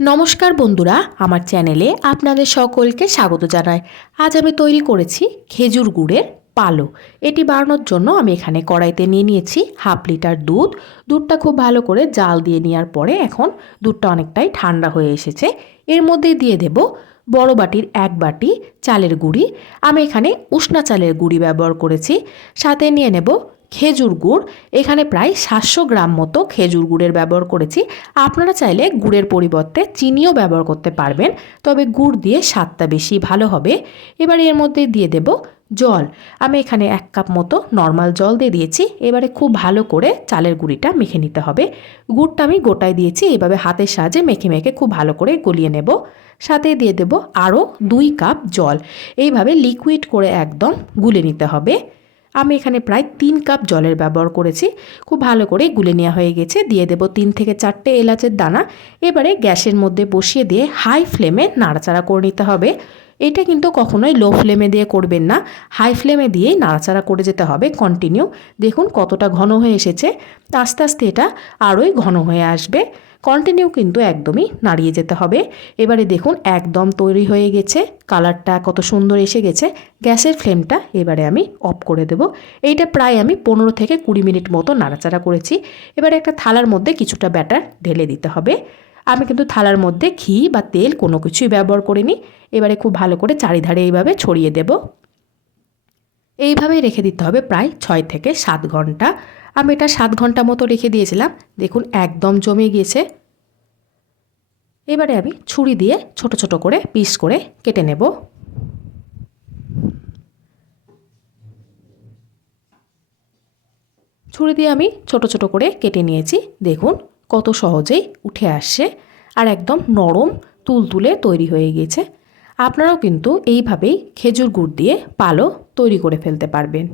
নমস্কার বন্ধুরা, আমার চ্যানেলে আপনাদের সকলকে স্বাগত জানাই। আজ আমি তৈরি করেছি খেজুর গুড়ের পালো। এটি বানানোর জন্য আমি এখানে কড়াইতে নিয়ে নিয়েছি হাফ লিটার দুধ। দুধটা খুব ভালো করে জাল দিয়ে নেওয়ার পরে এখন দুধটা অনেকটাই ঠান্ডা হয়ে এসেছে। এর মধ্যে দিয়ে দেব বড় বাটির 1 বাটি চালের গুঁড়ি। আমি এখানে উষ্ণা চালের গুঁড়ি ব্যবহার করেছি। সাথে নিয়ে নেব খেজুর গুড়। এখানে প্রায় 700 গ্রাম মতো খেজুর গুড়ের ব্যবহার করেছি। আপনারা চাইলে গুড়ের পরিবর্তে চিনিও ব্যবহার করতে পারবেন, তবে গুড় দিয়ে স্বাদটা বেশি ভালো হবে। এবার এর মধ্যে দিয়ে দেব জল। আমি এখানে 1 কাপ মতো নর্মাল জল দিয়ে দিয়েছি। এবারে খুব ভালো করে চালের গুঁড়িটা মেখে নিতে হবে। গুড়টা আমি গোটায় দিয়েছি, এভাবে হাতের সাহায্যে মেখে মেখে খুব ভালো করে গলিয়ে নেব। সাথে দিয়ে দেব আরও 2 কাপ জল। এইভাবে লিকুইড করে একদম গুলে নিতে হবে। আমি এখানে প্রায় 3 কাপ জলের ব্যবহার করেছি। খুব ভালো করে গুলে নেওয়া হয়ে গেছে। দিয়ে দেব 3 থেকে 4টে এলাচের দানা। এবারে গ্যাসের মধ্যে বসিয়ে দিয়ে হাই ফ্লেমে নাড়াচাড়া করে নিতে হবে। এটা কিন্তু কখনোই লো ফ্লেমে দিয়ে করবেন না, হাই ফ্লেমে দিয়েই নাড়াচাড়া করে যেতে হবে কন্টিনিউ। দেখুন কতটা ঘন হয়ে এসেছে। আস্তে আস্তে এটা আরোই ঘন হয়ে আসবে। কন্টিনিউ কিন্তু একদমই নাড়িয়ে যেতে হবে। এবারে দেখুন একদম তৈরি হয়ে গেছে। কালারটা কত সুন্দর এসে গেছে। গ্যাসের ফ্লেমটা এবারে আমি অফ করে দেব। এইটা প্রায় আমি 15 থেকে 20 মিনিট মতো নাড়াচাড়া করেছি। এবারে একটা থালার মধ্যে কিছুটা ব্যাটার ঢেলে দিতে হবে। আমি কিন্তু থালার মধ্যে ঘি বা তেল কোনো কিছুই ব্যবহার করিনি। এবারে খুব ভালো করে চারিধারে এইভাবে ছড়িয়ে দেব। এইভাবেই রেখে দিতে হবে প্রায় 6 থেকে 7 ঘন্টা। আমি এটা 7 ঘন্টা মতো রেখে দিয়েছিলাম। দেখুন একদম জমে গিয়েছে। এবারে আমি ছুরি দিয়ে ছোট ছোট করে পিস করে কেটে নেব। ছুরি দিয়ে আমি ছোট ছোট করে কেটে নিয়েছি। দেখুন কত সহজেই উঠে আসছে আর একদম নরম তুলতুলে তৈরি হয়ে গিয়েছে। আপনারাও কিন্তু এইভাবেই খেজুর গুড় দিয়ে পালো তৈরি করে ফেলতে পারবেন।